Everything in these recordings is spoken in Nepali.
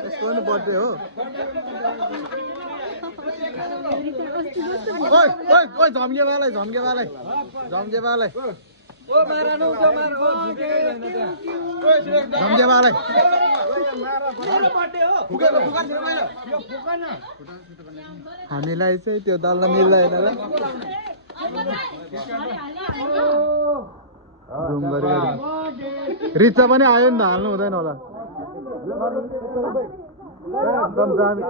यसको पनि बर्थडे हो ओइ ओइ ओइ झम्केवालाई झम्केवालाई झम्केवालाई ओ मारानु त्यो मार ओ झम्केवालाई मेरो बर्थडे हो फुकेर फुका छैन मैले यो फुकन हामीलाई चाहिँ त्यो दल्न मिल्दैन ल जुम गरेर रिचा पनि आयो नि त हाल्नु हुँदैन होला एकदम दामी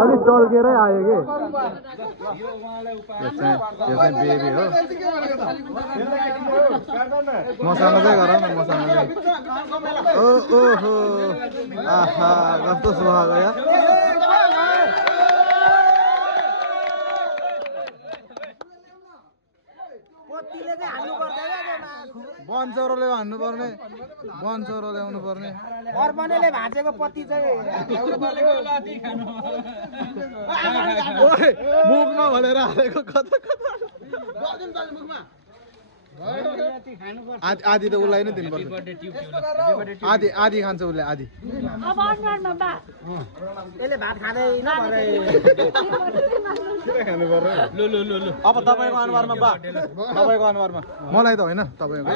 अलिक टल्केरै आयो कि यो चाहिँ बेबी हो मसँग चाहिँ गरौँ न मसँग चाहिँ ओहो आहा कस्तो सुहाएको यार बनचौरोले हान्नु पर्ने बनचौरो ल्याउनु पर्ने अर्पणले भाँचेको पत्ती चाहिँ मुखमा भनेर हालेको कता कता आधी त उसलाई नै दिनुपर्छ आधी आधी खान्छ उसले आधी यसले भात खाँदैन अब तपाईँको अनुहारमा बा तपाईँको अनुहारमा मलाई त होइन तपाईँको